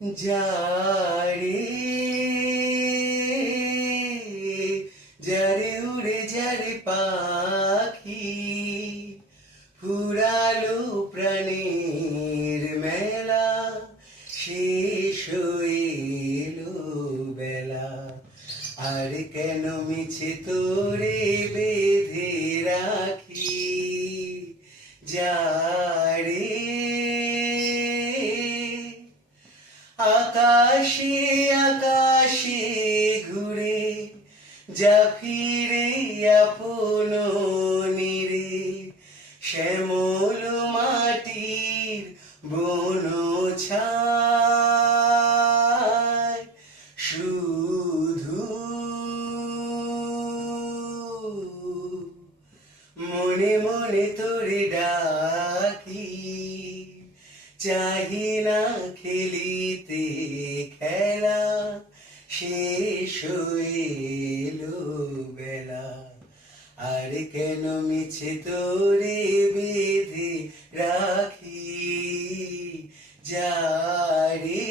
যারে যারে উড়ে যারে পাখি ফুরালো প্রাণের মেলা শেষ হইলো বেলা আর কেন মিছে তোরে বেঁধে রাখি যারে আকাশে আকাশে ঘুরে যা ফিরে আপন নিরে শ্যামল মাটির বন ছায় শুধু মনে মনে তোরে ডাকি চাহি না খেলিতে খেলা শেষ হইলো বেলা আর কেন মিছে তোরে বেঁধে রাখি যারে